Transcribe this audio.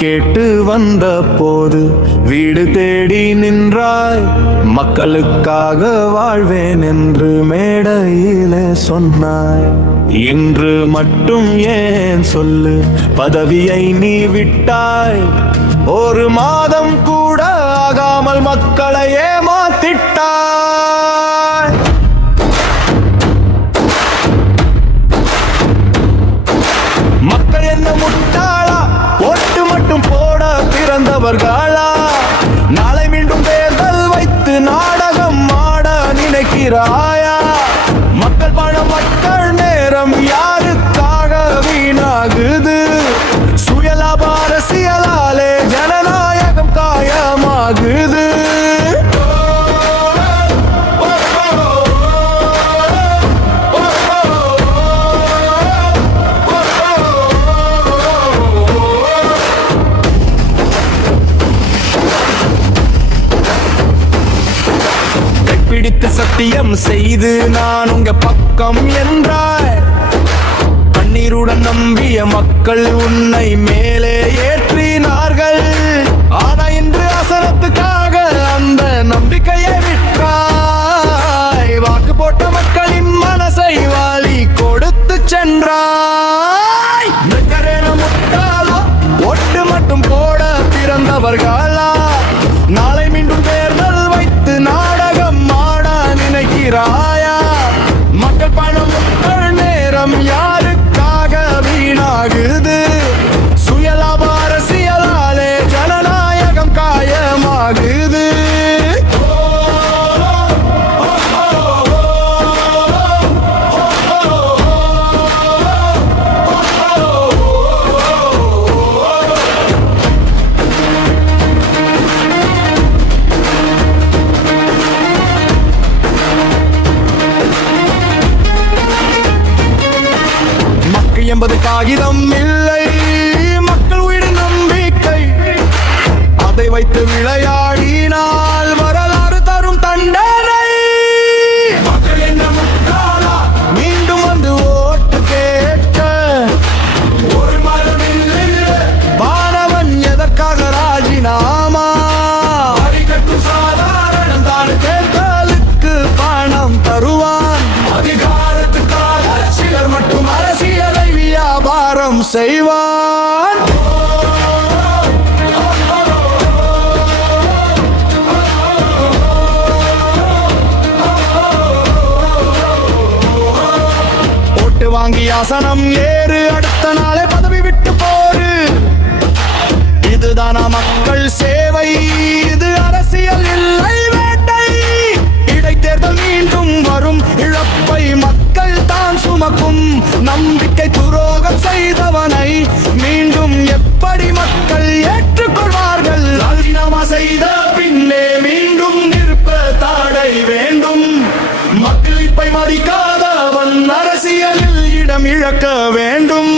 கேட்டு வந்த போது வீடு தேடி நின்றாய். மக்களுக்காக வாழ்வேன் என்று மேடையிலே சொன்னாய். இன்று மட்டும் ஏன் சொல்லு பதவியை நீ விட்டாய். ஒரு மாதம் கூட ஆகாமல் மக்களை ஏமாத்திட்டாய். மக்கள் என்ன முட்டாளா? ஓட்டு மட்டும் போட பிறந்தவர்களா? நாளை மீண்டும் தேர்தல் வைத்து நாடகம் ஆட நினைக்கிறாயா? மக்கள் பணம் மக்கள் நேரம் யாருக்காக வீணாகுது? சுயலாப அரசியலாலே ஜனநாயகம் காயமாகுது. பிடித்து சத்தியம் செய்து நான் உங்க பக்கம் என்றாய். கண்ணீருடன் நம்பிய மக்கள் உன்னை மேலே ஏற்றினார்கள். ஆனா இன்று அசனத்துக்காக அந்த நம்பிக்கையை விட்டாய். வாக்கு போட்ட மக்களின் மனசை வாலி கொடுத்து சென்றாய். முட்டாளா? ஒட்டு மட்டும் போட பிறந்தவர்களா? நாளை மீண்டும் தேர்தல் வைத்து நாடகம் ஆட நினைக்கிறாயா? மக்கள் பணம் மக்கள் நேரம் யாருக்காக வீணாகுது? சுயலாப அரசியலாலே ஜனநாயகம் காயமாகுது. என்பது காகிதம் இல்லை, மக்கள் உயிர் நம்பிக்கை. அதை வைத்து விளையாடினால் வரலாறு தரும் தண்டனை. மக்கள் என்ன முட்டாளா? மீண்டும் வந்து ஓட்டு கேட்க ஒரு மரம் இல்லை. வானவன் எதற்காக ராஜினாமா? அடிக்கட்டும் சாதாரணம் தான் தேர்தலுக்கு பணம் தருவான். அதிகாரத்துக்காக சிலர் மட்டும் அரசியலை வியாபாரம் செய்வான். ஓட்டு வாங்கி ஆசனம் ஏறு, அடுத்த நாளே பதவி விட்டு போரு. இதுதானா மக்கள் சேவை? இது அரசியல் இல்லை வேட்டை. இடைத்தேர்தல் மீண்டும் வரும், இழப்பை மக்கள் தான் சுமக்கும். நம்பிக்கை துரோகம் செய்தவனை மீண்டும் எப்படி மக்கள் ஏற்றுக்கொள்வார்கள்? ராஜினாமா செய்த பின்னே மீண்டும் நிற்ப தாடை வேண்டும். மக்கள் இப்பை மதிக்காதவன் அரசியலில் இடம் இழக்க வேண்டும்.